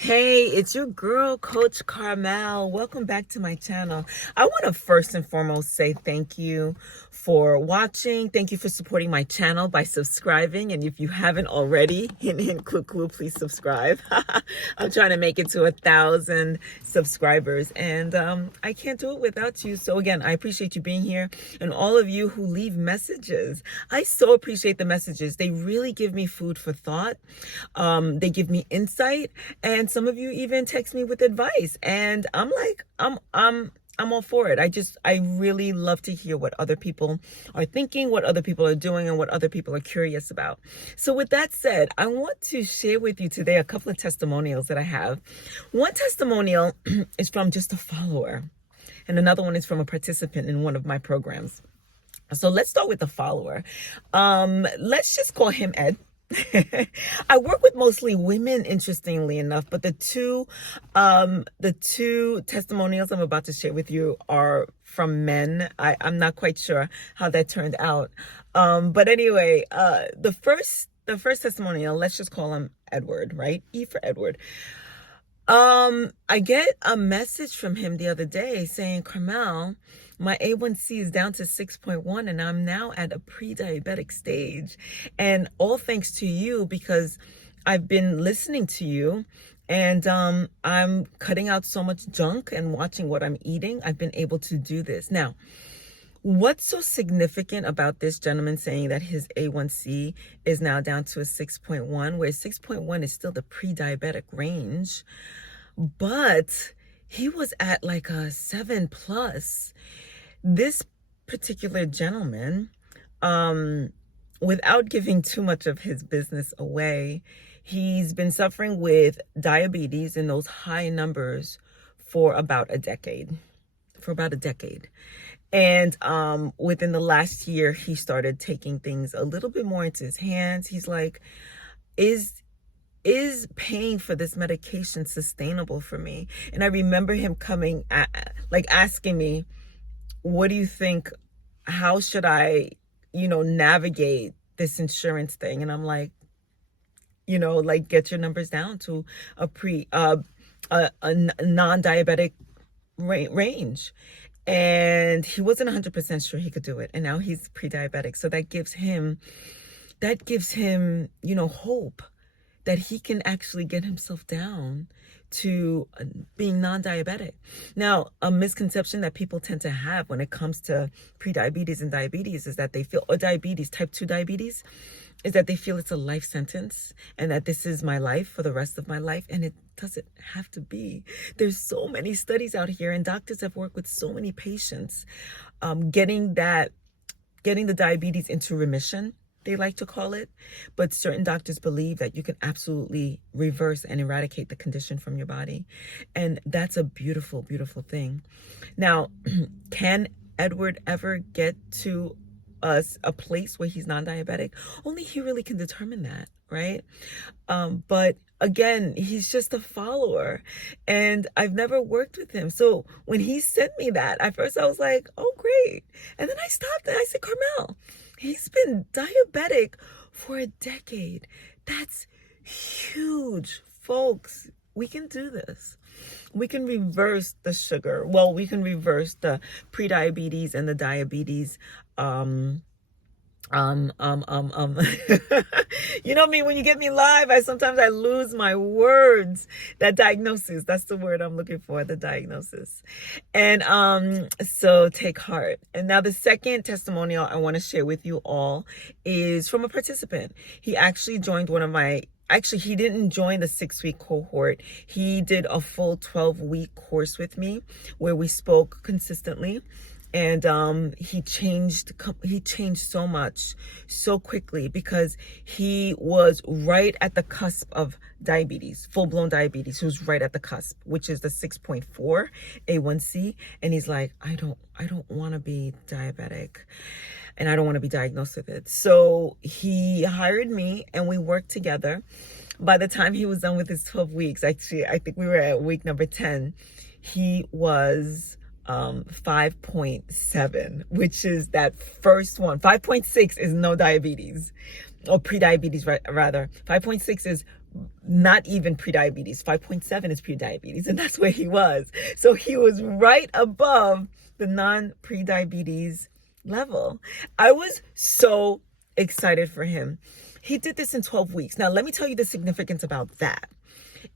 Hey, it's your girl, Coach Carmelle. Welcome back to my channel. I want to first and foremost say thank you for watching. Thank you for supporting my channel by subscribing. And if you haven't already, hint, hint, clue, clue, please subscribe. I'm trying to make it to 1,000 subscribers, and I can't do it without you. So again, I appreciate you being here, and all of you who leave messages. I so appreciate the messages. They really give me food for thought. They give me insight, and some of you even text me with advice, and I'm like, I'm all for it. I really love to hear what other people are thinking, what other people are doing, and what other people are curious about. So with that said, I want to share with you today a couple of testimonials that I have. One testimonial is from just a follower, and another one is from a participant in one of my programs. So let's start with the follower. Let's just call him Ed. I work with mostly women, interestingly enough, but the two testimonials I'm about to share with you are from men. I'm not quite sure how that turned out. But anyway, the first testimonial, let's just call him Edward, right? E for Edward. I get a message from him the other day saying, Carmelle, my A1C is down to 6.1 and I'm now at a pre-diabetic stage. And all thanks to you, because I've been listening to you, and I'm cutting out so much junk and watching what I'm eating. I've been able to do this. Now, what's so significant about this gentleman saying that his A1C is now down to a 6.1, where 6.1 is still the pre-diabetic range, but he was at like a 7+. This particular gentleman, without giving too much of his business away, he's been suffering with diabetes in those high numbers for about a decade. And within the last year, he started taking things a little bit more into his hands. He's like, is paying for this medication sustainable for me? And I remember him coming asking me, what do you think? How should I, navigate this insurance thing? And I'm like, get your numbers down to a non-diabetic range. And he wasn't 100% sure he could do it. And now he's pre-diabetic. So that gives him, hope that he can actually get himself down to being non-diabetic. Now, a misconception that people tend to have when it comes to pre-diabetes and diabetes is that they feel, or diabetes, type 2 diabetes, is that they feel it's a life sentence and that this is my life for the rest of my life. And it doesn't have to be. There's so many studies out here, and doctors have worked with so many patients, getting the diabetes into remission, they like to call it. But certain doctors believe that you can absolutely reverse and eradicate the condition from your body. And that's a beautiful, beautiful thing. Now, can Edward ever get to a place where he's non-diabetic? Only he really can determine that, right? But again, he's just a follower, and I've never worked with him. So when he sent me that, at first I was like, oh, great. And then I stopped and I said, Carmelle, he's been diabetic for a decade. That's huge, folks. We can do this. We can reverse the sugar. Well, we can reverse the pre-diabetes and the diabetes. You know me, when you get me live, sometimes I lose my words. That diagnosis, that's the word I'm looking for, the diagnosis. And so take heart. And now the second testimonial I want to share with you all is from a participant. He actually joined he didn't join the 6-week cohort. He did a full 12-week course with me where we spoke consistently. And he changed so much so quickly, because he was right at the cusp of diabetes, full-blown diabetes. He was right at the cusp, which is the 6.4 A1C. And he's like, I don't want to be diabetic, and I don't want to be diagnosed with it. So he hired me and we worked together. By the time he was done with his 12 weeks, actually, I think we were at week number 10, he was 5.7, which is that first one. 5.6 is no diabetes, or pre-diabetes rather. 5.6 is not even prediabetes. 5.7 is prediabetes, and that's where he was. So he was right above the non-prediabetes level. I was so excited for him. He did this in 12 weeks. Now, let me tell you the significance about that.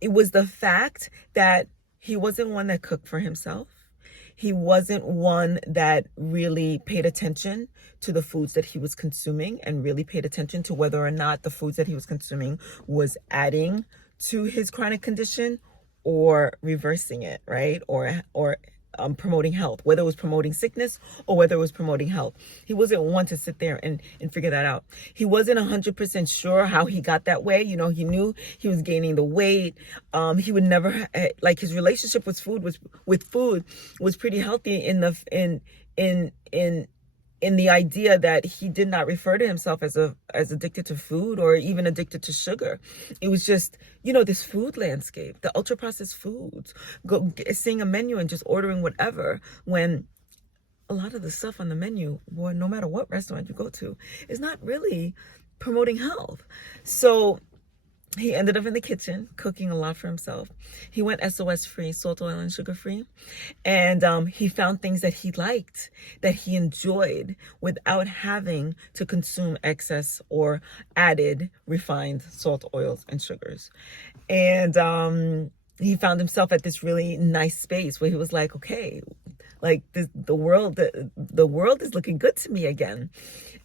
It was the fact that he wasn't one that cooked for himself. He wasn't one that really paid attention to the foods that he was consuming and really paid attention to whether or not the foods that he was consuming was adding to his chronic condition or reversing it, right? Or promoting health, whether it was promoting sickness or whether it was promoting health. He wasn't one to sit there and figure that out. He wasn't 100% sure how he got that way. You know, he knew he was gaining the weight. He would never, like, his relationship with food was pretty healthy in the idea that he did not refer to himself as addicted to food or even addicted to sugar. It was just, you know, this food landscape, the ultra processed foods, seeing a menu and just ordering whatever, when a lot of the stuff on the menu, well, no matter what restaurant you go to, is not really promoting health. So he ended up in the kitchen cooking a lot for himself. He went SOS free, salt, oil, and sugar free. And he found things that he liked, that he enjoyed, without having to consume excess or added refined salt, oils, and sugars. And he found himself at this really nice space where he was like, okay, like the world is looking good to me again.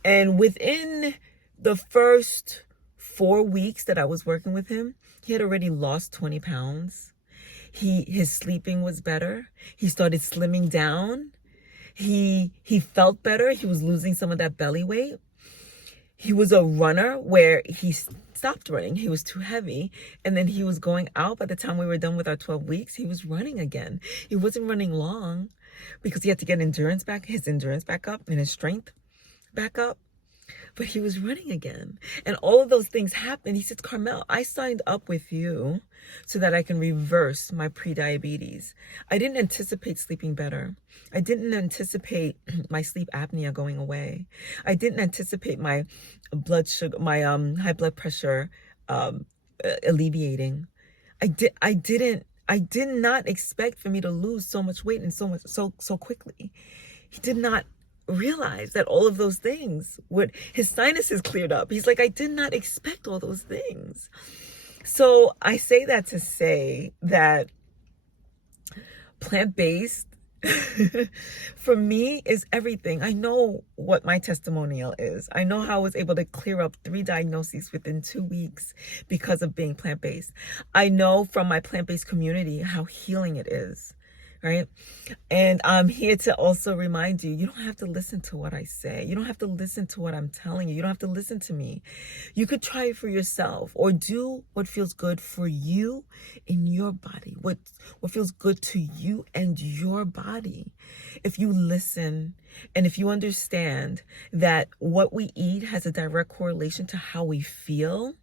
And within the first 4 weeks that I was working with him, he had already lost 20 pounds. His sleeping was better. He started slimming down. He felt better. He was losing some of that belly weight. He was a runner where he stopped running. He was too heavy. And then he was going out. By the time we were done with our 12 weeks, he was running again. He wasn't running long because he had to get his endurance back up and his strength back up. But he was running again. And all of those things happened. He said, Carmelle, I signed up with you so that I can reverse my prediabetes. I didn't anticipate sleeping better. I didn't anticipate my sleep apnea going away. I didn't anticipate my blood sugar, my high blood pressure alleviating. I did not expect for me to lose so much weight and so quickly. He did not realize that all of those things would, his sinuses cleared up. He's like, I did not expect all those things. So I say that to say that plant-based for me is everything. I know what my testimonial is. I know how I was able to clear up 3 diagnoses within 2 weeks because of being plant-based. I know from my plant-based community how healing it is. Right? And I'm here to also remind you, you don't have to listen to what I say. You don't have to listen to what I'm telling you. You don't have to listen to me. You could try it for yourself or do what feels good for you in your body. What feels good to you and your body. If you listen and if you understand that what we eat has a direct correlation to how we feel,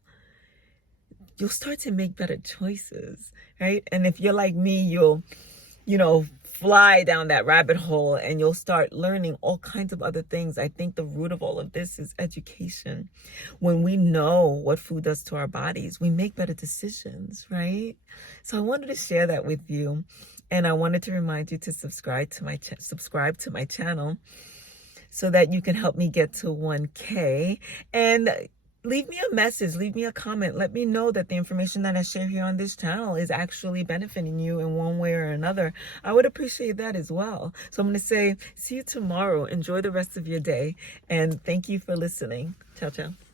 you'll start to make better choices, right? And if you're like me, you'll fly down that rabbit hole and you'll start learning all kinds of other things. I think the root of all of this is education. When we know what food does to our bodies, we make better decisions, right? So I wanted to share that with you. And I wanted to remind you to subscribe to my channel so that you can help me get to 1K. And leave me a message, leave me a comment. Let me know that the information that I share here on this channel is actually benefiting you in one way or another. I would appreciate that as well. So I'm going to say, see you tomorrow. Enjoy the rest of your day. And thank you for listening. Ciao, ciao.